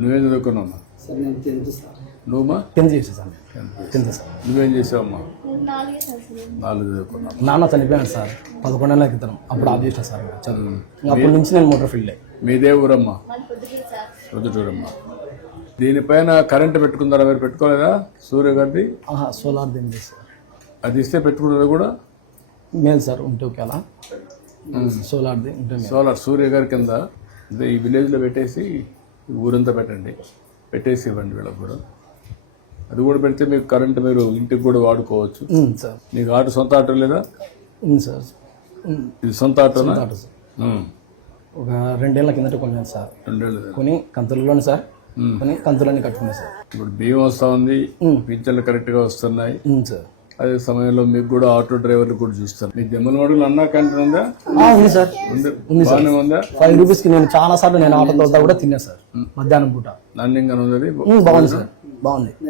నువ్వేం చదువుకున్నావమ్మా? సార్ నేను 10th sir. నువ్వమ్మా? 10th చేసాను సార్. 10th sir. నువ్వేం చేసావమ్మా? 4 చదువుకున్నావు. నాన్న చనిపోయాడు సార్ 11 నెలల క్రితం. అప్పుడు ఆఫ్ చేసిన సార్ చదువు. అప్పటి నుంచి నేను మోటార్ ఫీల్డ్. మీదే ఊరమ్మా? పొద్దుటూరమ్మా. దీనిపైన కరెంటు పెట్టుకుందారా? మీరు పెట్టుకోలేదా? సూర్య గారిది సోలార్ దీని సార్. అది ఇస్తే పెట్టుకున్నది కూడా మేలు సార్. ఉంటే ఒకేలా సోలార్ది ఉంటే సోలార్ సూర్య గారి కింద అదే ఈ విలేజ్లో పెట్టేసి ఊరంతా పెట్టండి, పెట్టేసి ఇవ్వండి వీళ్ళకి కూడా. అది కూడా పెడితే మీకు కరెంటు మీరు ఇంటికి కూడా వాడుకోవచ్చు సార్. నీకు ఆటో, సొంత ఆటో లేదా? సార్. ఇది సొంత ఆటోనా? సార్. ఒక 2 ఏళ్ల కిందట కొన్నాను సార్. 2 ఏళ్ళు కొని కంతులలోనే సార్. కొని కంతులన్నీ కట్టుకున్నాను సార్. ఇప్పుడు బియ్యం వస్తూ ఉంది, పింఛన్లు కరెక్ట్గా వస్తున్నాయి సార్. అదే సమయంలో మీకు కూడా ఆటో డ్రైవర్లు కూడా చూస్తారు. మీకు జమ్మలవాడలో అన్నా క్యాంటీన్ ఉందా? ఉంది సార్. ఉంది సార్. ఉందా? 5 రూపీస్కి నేను చాలా సార్లు నేను ఆటో తోలుతా కూడా తిన్నా సార్. మధ్యాహ్నం పూట నాణ్యంగా ఉంది. బాగుంది సార్. బాగుంది.